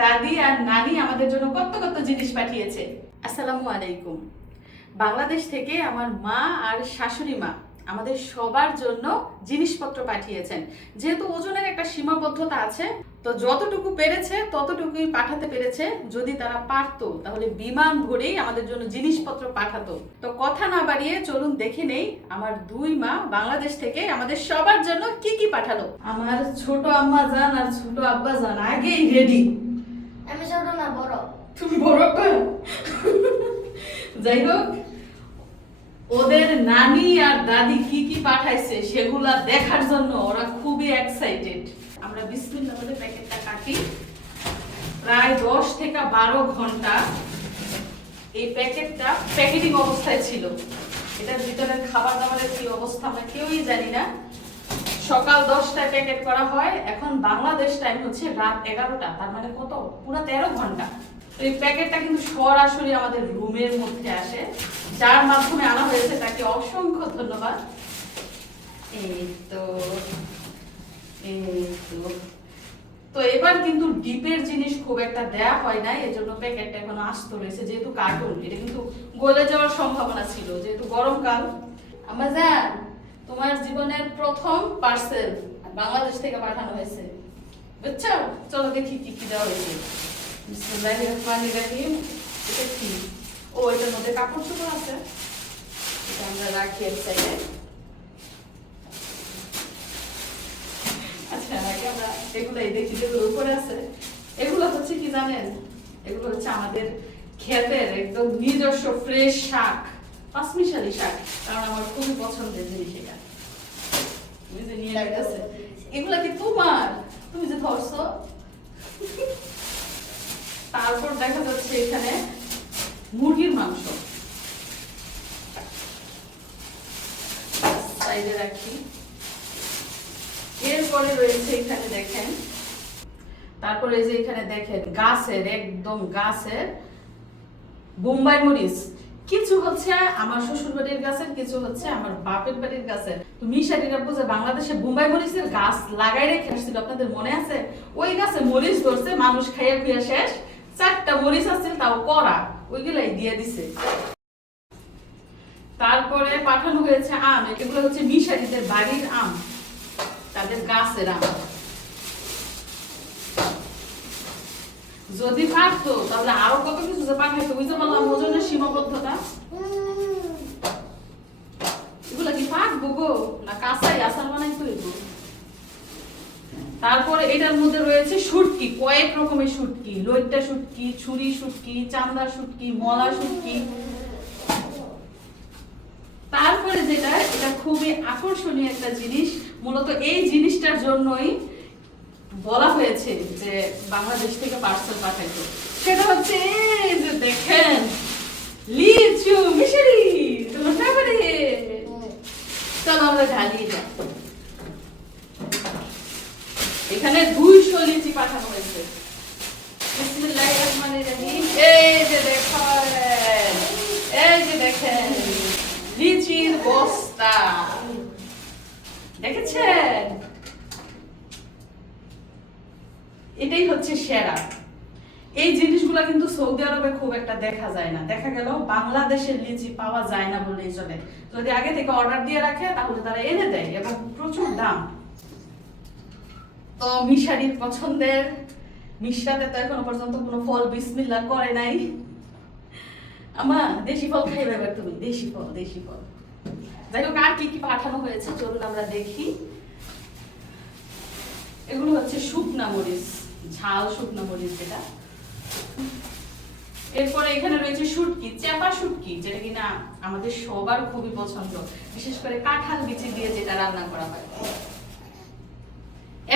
দাদি আর নানি আমাদের জন্য কত কত জিনিস পাঠিয়েছে। আসসালামু আলাইকুম। বাংলাদেশ থেকে আমার মা আর শাশুড়ি মা আমাদের সবার জন্য জিনিসপত্র পাঠিয়েছেন। যেহেতু ওজনের একটা সীমাবদ্ধতা আছে, তো যতটুকু পেরেছে, ততটুকুই পাঠাতে পেরেছে। যদি তারা পারতো, তাহলে বিমান ধরেই আমাদের জন্য জিনিসপত্র পাঠাতো। তো কথা না বাড়িয়ে চলুন দেখে নেই আমার দুই মা বাংলাদেশ থেকে আমাদের সবার জন্য কি কি পাঠালো। আমার ছোট আম্মা জান আর ছোট আব্বা জান আগেই রেডি আমি ছোট না বড়। তুমি বড়? যাই হোক ওদের নানি আর দাদি কি কি পাঠাইছে সেগুলা দেখার জন্য ওরা খুবই এক্সাইটেড আমরা বিসমিল্লাহ বলে প্যাকেটটা কাটি। প্রায় দশ থেকে বারো ঘণ্টা এই প্যাকেটটা প্যাকেটিং অবস্থায় ছিল। এটার ভিতরে খাবার দাবারের কি অবস্থা আমরা কেউই জানি না। সকাল দশটায় প্যাকেট করা হয়। এখন বাংলাদেশ টাইম হচ্ছে রাত এগারোটা। তার মানে কত? পুরো তেরো ঘণ্টা। এই প্যাকেটটা কিন্তু সরাসরি আমাদের রুমের মধ্যে আসে। যার মাধ্যমে আনা হয়েছে তাকে অসংখ্য ধন্যবাদ। এই তো এই তো। তো এবার কিন্তু ডিপের জিনিস খুব একটা দেয়া হয় না জন্য প্যাকেটটা এখন আসতে রয়েছে, যেহেতু কার্টুন। এটা কিন্তু গলে যাওয়ার সম্ভাবনা ছিল, যেহেতু গরমকাল। আমার তোমার জীবনের প্রথম পার্সেল বাংলাদেশ থেকে পাঠানো হয়েছে। বুঝছ? চলো দেখি কি কি দেওয়া হয়েছে। বিসমিল্লাহির রহমানির রহিম। এটা কি? ও, এটার মধ্যে কাপড় চোপড় আছে? এটা আমরা রাখি এক সাইডে আচ্ছা আগে আমরা এগুলাই দেখি যেগুলো উপরে আছে। এগুলো হচ্ছে কি জানেন? এগুলো হচ্ছে আমাদের ক্ষেতের একদম নিজস্ব ফ্রেশ শাক, পাঁচমিশালি শাক। কারণ আমার খুবই পছন্দের জিনিস এটা। তুমি যে নিয়ে গেছে এগুলা কি তোমার? তুমি যে ধরছো। তারপর দেখা যাচ্ছে এখানে মুরগির মাংস। সাইডে রাখি। এরপরে রয়েছে এখানে দেখেন তারপরে এই যে এখানে দেখেন গাছের একদম গাছের বোম্বাই মরিচ। কিছু হচ্ছে আমার শ্বশুর বাড়ির গাছের, কিছু হচ্ছে আমার বাপের বাড়ির গাছের। তো মিশারিরা বুঝে বাংলাদেশে বোম্বাই মরিচের গাছ লাগাই রেখে আসছিল, আপনাদের মনে আছে? ওই গাছে মরিচ ধরছে, মানুষ খাইয়া খুইয়া শেষ। চারটা মরিচ আসছিল, তাও করা ওইগুলাই দিয়ে দিছে। তারপরে পাঠানো হয়েছে আম, এগুলো হচ্ছে মিশারিদের বাড়ির আম, তাদের গাছের আম। যদি পারতো, তাহলে আরও কত কিছু যে পাঠাইতো বুঝতে পারলাম ওজনের সীমাবদ্ধতা। এগুলা কি পাকবো গো না কাঁচাই আচার বানাই তৈব তারপরে এটার মধ্যে রয়েছে শুটকি কয়েক রকমের শুটকি লইট্টা শুটকি ছুরি শুটকি চান্দা শুটকি মলা শুটকি তারপরে যেটা, এটা খুবই আকর্ষণীয় একটা জিনিস। মূলত এই জিনিসটার জন্যই বলা হয়েছে যে বাংলাদেশ থেকে পার্সেল পাঠাইতো। সেটা হচ্ছে যে দেখেন, লিচু মিশরি, তোমার ফেভারিট চলো আমরা ঢালিয়ে যাই। এখানে দুইশো লিচি পাঠানো হয়েছে। এই যে দেখেন, এই যে দেখেন, লিচির বস্তা। দেখেছেন? এটাই হচ্ছে সেরা। এই জিনিসগুলো কিন্তু সৌদি আরবে খুব একটা দেখা যায় না। দেখা গেল বাংলাদেশের লিচি পাওয়া যায় না বললেই চলে। যদি আগে থেকে অর্ডার দিয়ে রাখে, তাহলে তারা এনে দেয় এবং প্রচুর দাম। তো মিশারির পছন্দের, মিশরাতে তো এখনও পর্যন্ত কোনো ফল বিসমিল্লা করে নাই। আমা, দেশি ফল খাইবে এবার তুমি, দেশি ফল দেশি ফল। যাই হোক, আর কি কি পাঠানো হয়েছে চলুন আমরা দেখি। এগুলো হচ্ছে শুকনা মরিচ। ঝাল শুকনা মরিচ যেটা। এরপরে এখানে রয়েছে শুটকি চেপা শুটকি, যেটা কিনা আমাদের সবার খুবই পছন্দ। বিশেষ করে কাঁঠাল বিচি দিয়ে যেটা রান্না করা হয়।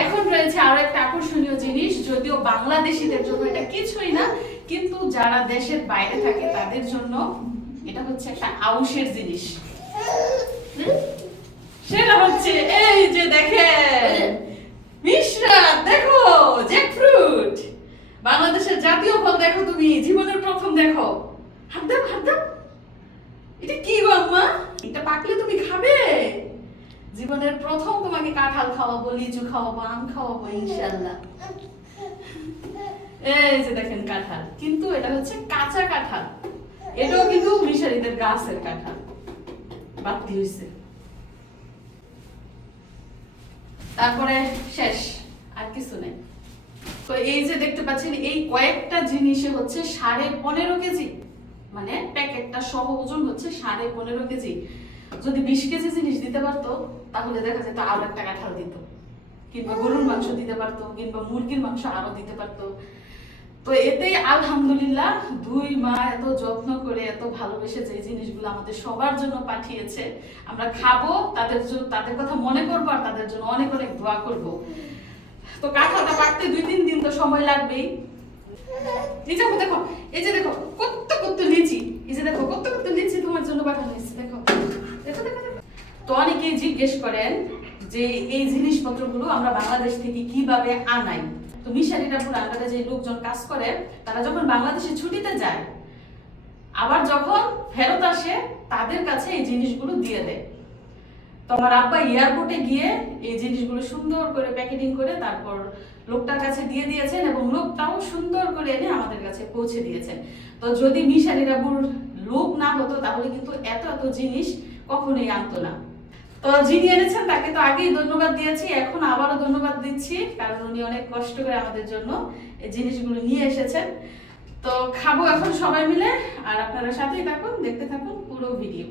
এখন রয়েছে আরও একটা আকর্ষণীয় জিনিস, যদিও বাংলাদেশিদের জন্য এটা কিছুই না, কিন্তু যারা দেশের বাইরে থাকে তাদের জন্য এটা হচ্ছে একটা আউশের জিনিস? সেটা হচ্ছে, এই যে দেখেন। মিশ্রা, দেখো জ্যাকফ্রুট বাংলাদেশের জাতীয় ফল দেখো তুমি, জীবনের প্রথম দেখো। হাত দাও হাত দাও। এটা কি গো আম্মা? এটা পাকলে তুমি খাবে। জীবনের প্রথম তোমাকে কাঁঠাল খাওয়াবো, লিচু খাওয়াবো, আম খাওয়াবো ইনশাল্লাহ এই যে দেখেন কাঁঠাল, কিন্তু এটা হচ্ছে কাঁচা কাঁঠাল। এটাও কিন্তু মিশারিদের গাছের কাঁঠাল। বাতি হইছে। তারপরে শেষ, আর কিছু নেই। তো এই যে দেখতে পাচ্ছেন, এই কয়েকটা জিনিসে হচ্ছে সাড়ে পনেরো কেজি মানে প্যাকেটটা সহ ওজন হচ্ছে সাড়ে পনেরো কেজি। যদি বিশ কেজি জিনিস দিতে পারতো, তাহলে দেখা যেত আরও একটা কাঁঠাল দিত। কিংবা গরুর মাংস দিতে পারতো, কিংবা মুরগির মাংস আরও দিতে পারতো। তো এতেই আলহামদুলিল্লাহ দুই মা এত যত্ন করে এত ভালোবেসে যে জিনিসগুলো আমাদের সবার জন্য পাঠিয়েছে, আমরা খাব, তাদের জন্য তাদের কথা মনে করব আর তাদের জন্য অনেক অনেক দোয়া করব। তো কাঁঠালটা পাকতে দুই তিন দিন তো সময় লাগবেই। এই দেখো, এই যে দেখো, কত কত লিচি, এই যে দেখো, কত কত লিচি তোমার জন্য পাঠানো হয়েছে দেখো দেখো দেখো। তো অনেকেই জিজ্ঞেস করেন যে এই জিনিসপত্রগুলো আমরা বাংলাদেশ থেকে কীভাবে আনাই? তো মিশারিরা পুরানকালে যে লোকজন কাজ করে, তারা যখন বাংলাদেশে ছুটিতে যায়, আবার যখন ফেরত আসে, তাদের কাছে এই জিনিসগুলো দিয়ে দেয়। তোমার আব্বা এয়ারপোর্টে গিয়ে এই জিনিসগুলো সুন্দর করে প্যাকেটিং করে তারপর লোকটার কাছে দিয়ে দিয়েছেন এবং লোকটাও সুন্দর করে এনে আমাদের কাছে পৌঁছে দিয়েছেন। তো যদি মিশারিরা বুড় লোক না হতো, তাহলে কিন্তু এত এত জিনিস কখনোই আনতো না। তো যিনি এনেছেন তাকে তো আগেই ধন্যবাদ দিয়েছি, এখন আবারও ধন্যবাদ দিচ্ছি, কারণ উনি অনেক কষ্ট করে আমাদের জন্য এই জিনিসগুলো নিয়ে এসেছেন। তো খাব এখন সবাই মিলে, আর আপনারা সাথেই থাকুন, দেখতে থাকুন পুরো ভিডিও।